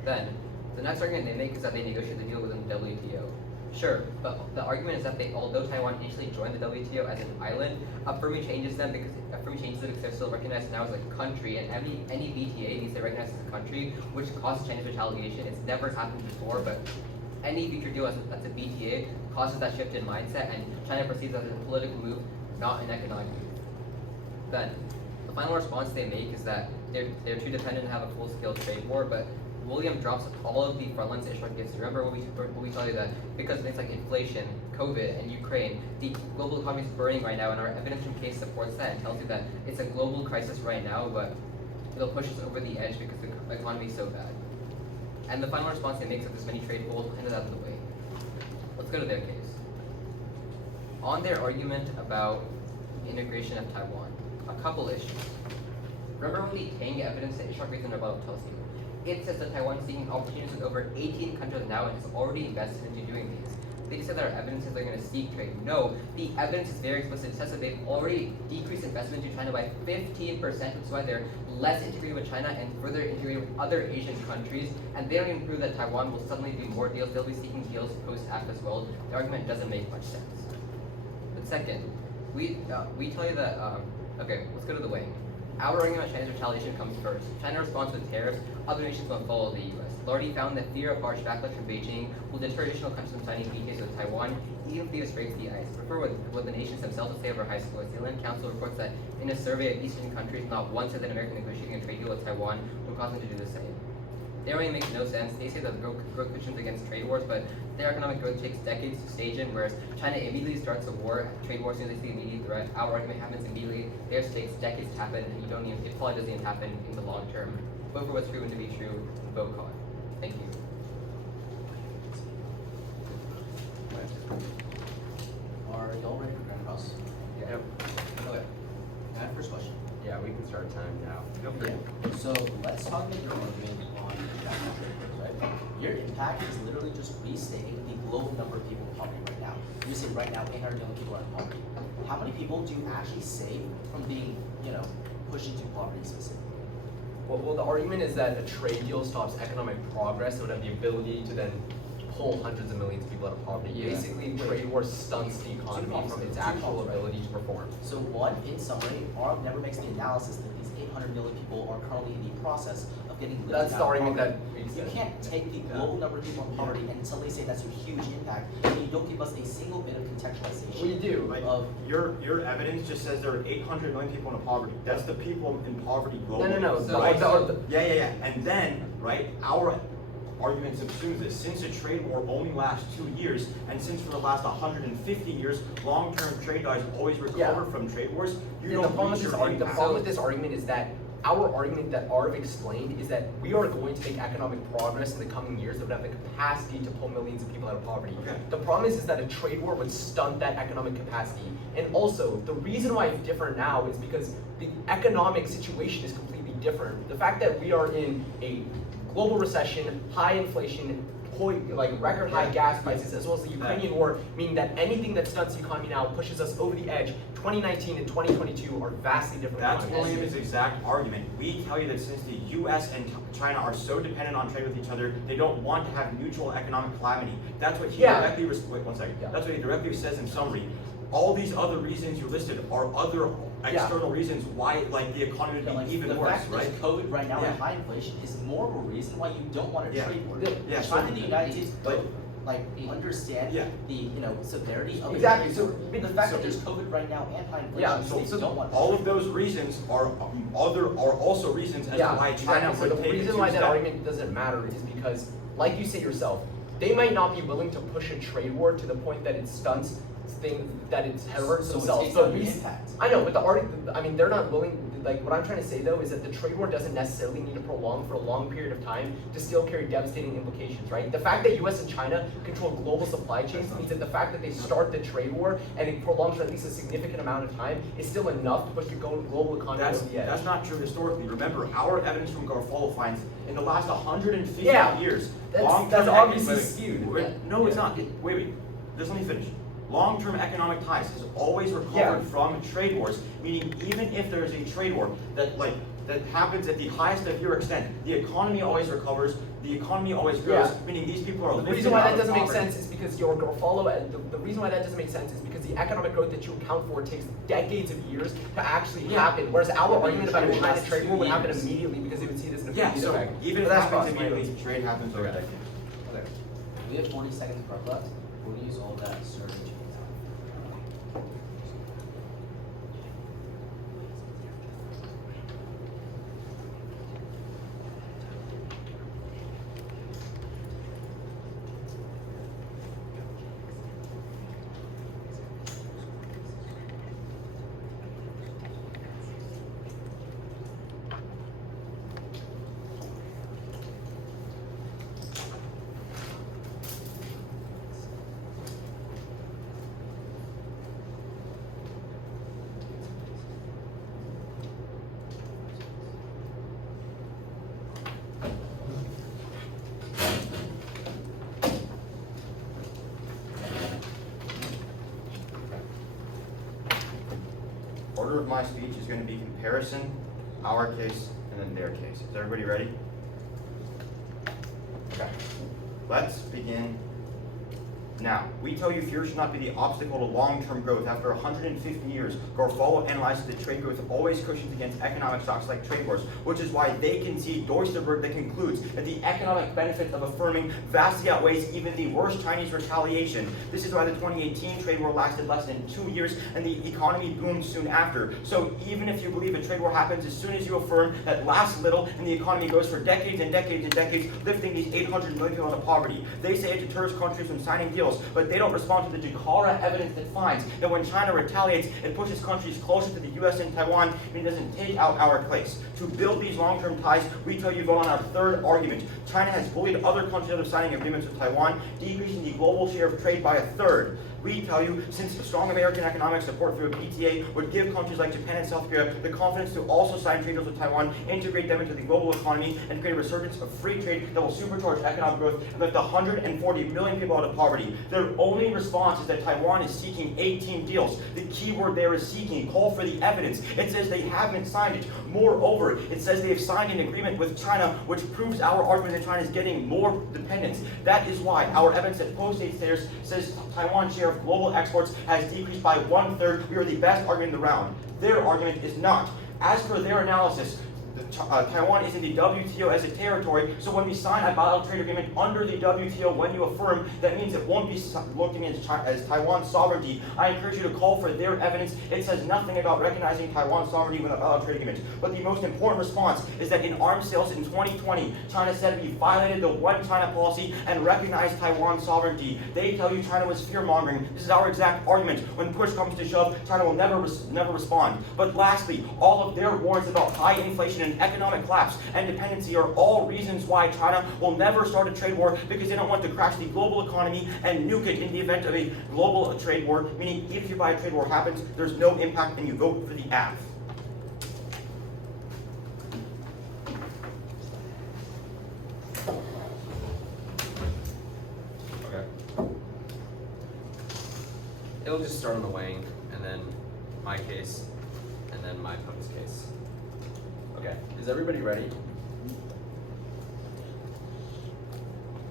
Then, the next argument they make is that they negotiate the deal within the WTO. Sure, but the argument is that although Taiwan initially joined the WTO as an island, affirming changes them because they're still recognized now as a country, and any BTA needs to be recognized as a country, which causes Chinese retaliation. It's never happened before, but any future deal that's a BTA causes that shift in mindset, and China perceives it as a political move, not an economic move. Then, the final response they make is that they're too dependent to have a full-scale trade war, but William drops all of the frontlines that Ishmael gives. Remember when we tell you that because of things like inflation, COVID, and Ukraine, the global economy is burning right now, and our evidence from case supports that and tells you that it's a global crisis right now, but it'll push us over the edge because the economy is so bad. And the final response they make is that there's many trade goals, we'll hand it out of the way. Let's go to their case. On their argument about integration of Taiwan, a couple issues. Remember when the Tang evidence that Ishmael Grace and Rebuttal tells you? It says that Taiwan is seeking opportunities with over 18 countries now and has already invested into doing these. They said that our evidence says they're going to seek trade. No, the evidence is very explicit. It says that they've already decreased investment to China by 15%, which is why they're less integrated with China and further integrated with other Asian countries. And they don't even prove that Taiwan will suddenly do more deals. They'll be seeking deals post-act as well. The argument doesn't make much sense. But second, we tell you that, okay, let's go to the weighing. Our argument about China's retaliation comes first. China responds with tariffs, other nations will follow the US. It's already found that fear of harsh backlash from Beijing will deter additional countries from signing BTAs with Taiwan, even if the US breaks the ice. Prefer what the nations themselves will say over high school. The UN Council reports that in a survey of Eastern countries, not one said that America negotiating a trade deal with Taiwan would cause them to do the same. Their argument makes no sense. They say that growth petitions against trade wars, but their economic growth takes decades to stage in, whereas China immediately starts a war, trade war, as soon as they see immediate threat. Our argument happens immediately. Theirs takes decades to happen, and it probably doesn't even happen in the long term. Vote for what's proven to be true, vote con. Thank you. Are y'all ready for Grand Cross? Yeah. Okay. I have first question. Yeah, we can start time now. Yeah. So let's talk about your argument on international trade flows, right? Your impact is literally just restating the global number of people in poverty right now. You say right now 800 million people are in poverty. How many people do you actually save from being, pushed into poverty specifically? Well, the argument is that a trade deal stops economic progress, so would have the ability to then pull hundreds of millions of people out of poverty. Yeah. Basically, trade war stunts the economy problems, from its two actual problems, right? ability to perform. So one, in summary, ARM never makes the analysis that these 800 million people are currently in the process of getting lifted That's out the of argument poverty. that makes You sense. can't take the global number of people in poverty and suddenly say that's a huge impact, and you don't give us a single bit of contextualization. We do. Like, Of your evidence just says there are 800 million people in poverty. That's the people in poverty globally. No. So- Right? so- Yeah. And then, right, our argument subsumes this. Since a trade war only lasts 2 years, and since for the last 150 years, long-term trade ties always recover from trade wars, you Yeah, don't the problem reach with your this argument, the impact. problem with this argument is that our argument that Arv explained is that we are going to make economic progress in the coming years that would have the capacity to pull millions of people out of poverty. Okay. The problem is that a trade war would stunt that economic capacity. And also, the reason why it's different now is because the economic situation is completely different. The fact that we are in a global recession, high inflation, like record high gas prices, as well as the Ukrainian war, meaning that anything that stunts the economy now pushes us over the edge. 2019 and 2022 are vastly different. That's economies. William's exact argument. We tell you that since the U.S. and China are so dependent on trade with each other, they don't want to have mutual economic calamity. That's what he directly. Wait 1 second. Yeah. That's what he directly says in summary. All these other reasons you listed are other external reasons why, like, the economy would be even the worse, fact that right? there's COVID right now Yeah. and high inflation is more of a reason why you don't want a Yeah. trade war. Yeah, China so- and the United States like- both understand Yeah. the severity of Exactly, the so- trade war. The fact so- that there's COVID right now and high inflation, Yeah, they so don't want All of those reasons are also reasons as to why China exactly. would So the take reason a why that two-step. argument doesn't matter is because, like you say yourself, they might not be willing to push a trade war to the point that it stunts things, that it hurts So it themselves. takes But out the we, impact. I know, but they're not willing. Like, what I'm trying to say though is that the trade war doesn't necessarily need to prolong for a long period of time to still carry devastating implications, right? The fact that U.S. and China control global supply chains means that the fact that they start the trade war and it prolongs for at least a significant amount of time is still enough to push the global economy over the edge. That's not true historically. Remember, our evidence from Garofalo finds in the last 150 Yeah, years, that's long-term obviously wait, skewed. wait, no, it's Yeah. not. Wait. Just let me finish. Long-term economic ties has always recovered Yeah. from trade wars, meaning even if there is a trade war that happens at the highest of your extent, the economy always recovers, the economy always grows, Yeah. meaning these people are The lifted reason why out that of doesn't make poverty. sense is because your Garofalo, the reason why that doesn't make sense is because the economic growth that you account for takes decades of years to actually happen, whereas our argument about a China trade war would happen immediately because they would see this in a Yeah, immediate so effect. even But if it that's happens cross my immediately, trade happens over Okay. decades. We have 40 seconds left. We'll use all that surge. Order of my speech is going to be comparison, our case, and then their case. Is everybody ready? Okay. Let's begin now. We tell you fear should not be the obstacle to long-term growth. After 150 years, Garofalo analyzes that trade growth always cushions against economic shocks like trade wars, which is why they concede Deutschberg that concludes that the economic benefit of affirming vastly outweighs even the worst Chinese retaliation. This is why the 2018 trade war lasted less than 2 years and the economy boomed soon after. So even if you believe a trade war happens as soon as you affirm that lasts little and the economy goes for decades and decades and decades, lifting these 800 million people out of poverty. They say it deters countries from signing deals, but they don't respond to the Jakarta evidence that finds that when China retaliates, it pushes countries closer to the U.S. and Taiwan, and it doesn't take out our place. To build these long-term ties, we tell you vote on our third argument. China has bullied other countries out of signing agreements with Taiwan, decreasing the global share of trade by a third. We tell you, since the strong American economic support through a BTA would give countries like Japan and South Korea the confidence to also sign trade deals with Taiwan, integrate them into the global economy, and create a resurgence of free trade that will supercharge economic growth and lift 140 million people out of poverty. Their only response is that Taiwan is seeking 18 deals. The key word there is seeking. Call for the evidence. It says they haven't signed it. Moreover, it says they have signed an agreement with China, which proves our argument that China is getting more dependence. That is why our evidence at post-state status says Taiwan's share of global exports has decreased by 1/3. We are the best argument in the round. Their argument is not. As for their analysis, Taiwan is in the WTO as a territory, so when we sign a bilateral trade agreement under the WTO, when you affirm, that means it won't be looking as Taiwan's sovereignty. I encourage you to call for their evidence. It says nothing about recognizing Taiwan's sovereignty with a bilateral trade agreement. But the most important response is that in arms sales in 2020, China said we violated the One China policy and recognized Taiwan's sovereignty. They tell you China was fear-mongering. This is our exact argument. When push comes to shove, China will never respond. But lastly, all of their warnings about high inflation and economic collapse and dependency are all reasons why China will never start a trade war, because they don't want to crash the global economy and nuke it in the event of a global trade war, meaning if you buy a trade war happens, there's no impact and you vote for the AF. Okay. It'll just start on the weighing, and then my case, and then my opponent's case. Okay, is everybody ready?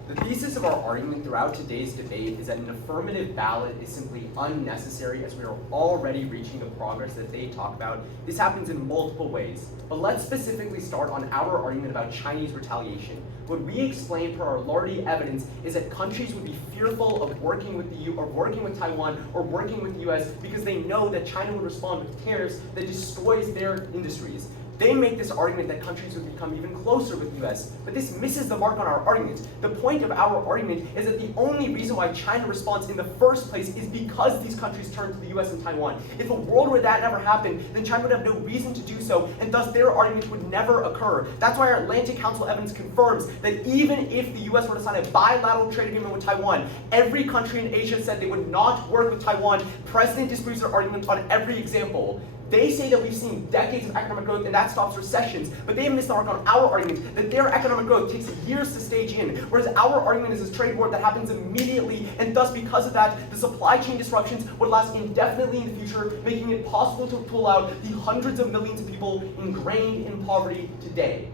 The thesis of our argument throughout today's debate is that an affirmative ballot is simply unnecessary, as we are already reaching the progress that they talk about. This happens in multiple ways, but let's specifically start on our argument about Chinese retaliation. What we explain per our Lardy evidence is that countries would be fearful of working with working with Taiwan or working with the US because they know that China would respond with tariffs that destroys their industries. They make this argument that countries would become even closer with the US, but this misses the mark on our argument. The point of our argument is that the only reason why China responds in the first place is because these countries turn to the US and Taiwan. If a world where that never happened, then China would have no reason to do so, and thus their argument would never occur. That's why our Atlantic Council evidence confirms that even if the US were to sign a bilateral trade agreement with Taiwan, every country in Asia said they would not work with Taiwan. President disproves their argument on every example. They say that we've seen decades of economic growth and that stops recessions, but they have missed the mark on our argument that their economic growth takes years to stage in, whereas our argument is a trade war that happens immediately, and thus because of that, the supply chain disruptions would last indefinitely in the future, making it possible to pull out the hundreds of millions of people ingrained in poverty today.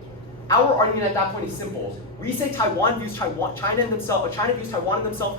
Our argument at that point is simple. We say China views Taiwan and themselves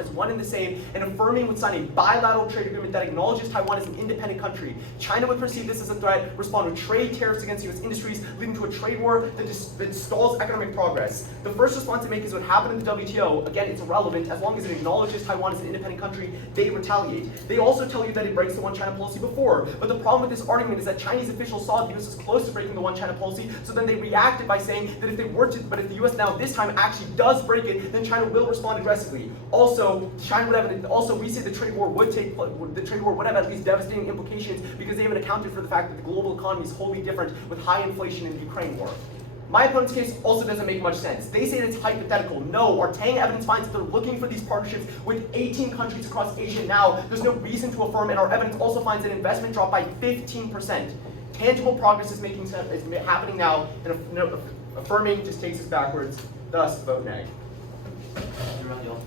as one and the same, and affirming would sign a bilateral trade agreement that acknowledges Taiwan as an independent country. China would perceive this as a threat, respond with trade tariffs against US industries, leading to a trade war that stalls economic progress. The first response they make is what happened in the WTO. Again, it's irrelevant. As long as it acknowledges Taiwan as an independent country, they retaliate. They also tell you that it breaks the One China policy before, but the problem with this argument is that Chinese officials saw the US as close to breaking the One China policy, so then they reacted by saying that if the US now this time actually does break it, then China will respond aggressively. Also, we say the trade war would have at least devastating implications because they haven't accounted for the fact that the global economy is wholly different with high inflation in the Ukraine war. My opponent's case also doesn't make much sense. They say that it's hypothetical. No, our Tang evidence finds that they're looking for these partnerships with 18 countries across Asia now. There's no reason to affirm, and our evidence also finds that investment dropped by 15%. Tangible progress is happening now, and affirming just takes us backwards. Thus, vote nay.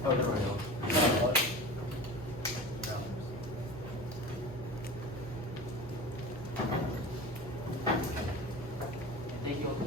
Oh, you're right. Thank you.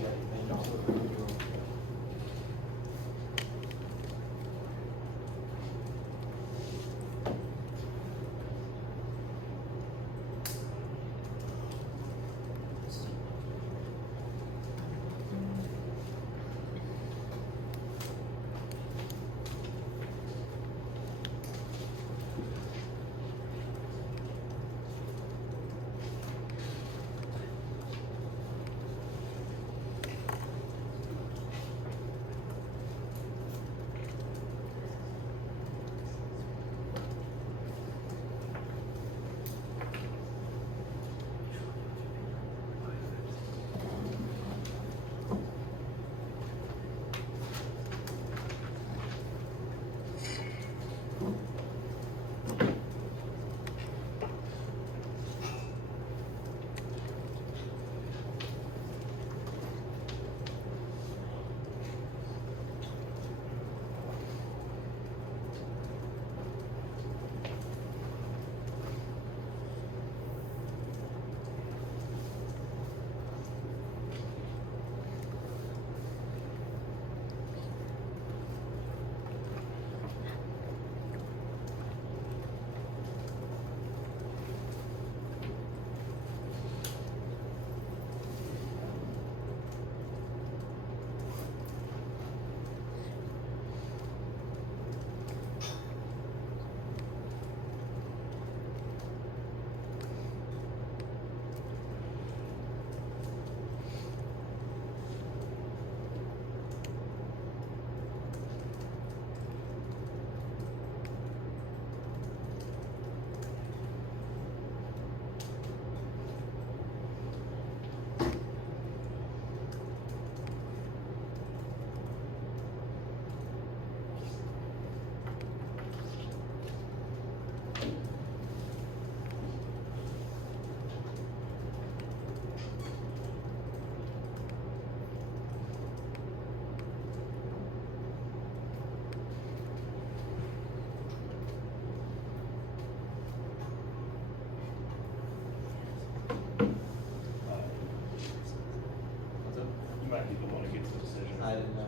5 people vote against the decision. I didn't know.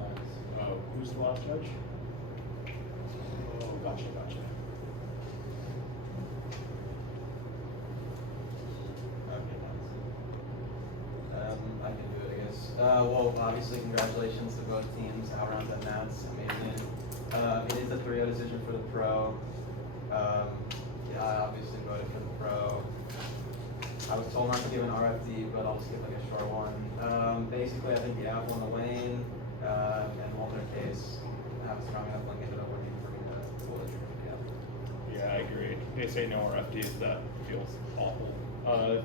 Who's the last judge? Oh, gotcha. Okay, I can do it, I guess. Well, obviously, congratulations to both teams. Outrounds at Nats, amazing. It is a 3-0 decision for the pro. Yeah, I obviously voted for the pro. I was told not to give an RFD, but I'll just give like a short one. Basically, I think the App won the lane, and won their case. Have a strong enough link ended up working for me to pull the trigger. Yeah, I agree. They say no RFDs, that feels awful.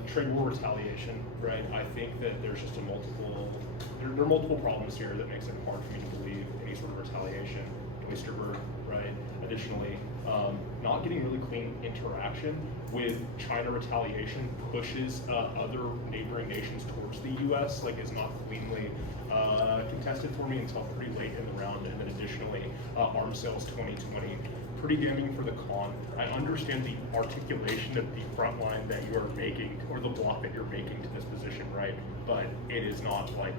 Trade war retaliation, right? I think that there's just there are multiple problems here that makes it hard for me to believe any sort of retaliation. Oysterberg, right? Additionally, not getting really clean interaction with China retaliation pushes other neighboring nations towards the U.S. Like is not cleanly contested for me until pretty late in the round, and then additionally, arms sales 2020. Pretty damning for the con. I understand the articulation of the front line that you are making, or the block that you're making to this position, right? But it is not like,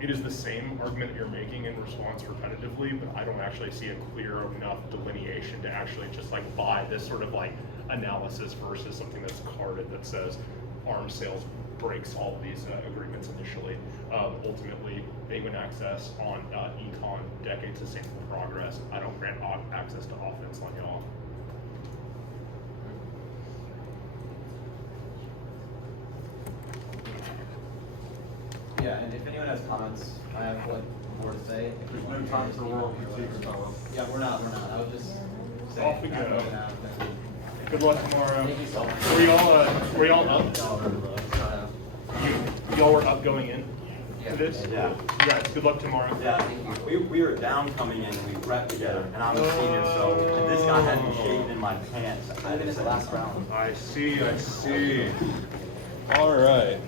it is the same argument that you're making in response repetitively, but I don't actually see a clear enough delineation to actually just like buy this sort of like analysis versus something that's carded that says arms sales breaks all of these agreements initially. Ultimately, Penguin access on econ, decades of sample progress. I don't grant access to offense on y'all. Yeah, and if anyone has comments, I have like more to say. If there's no time for world critique. Yeah, we're not. I was just saying. Off we I go. don't have anything. Good luck tomorrow. Thank you so much. Were y'all up? Y'all were up going in to this? Yeah. Yeah, good luck tomorrow. Yeah, we were down coming in and we prepped together, and I'm a senior, so this guy had me shaking in my pants. I finished the last round. I see. All right.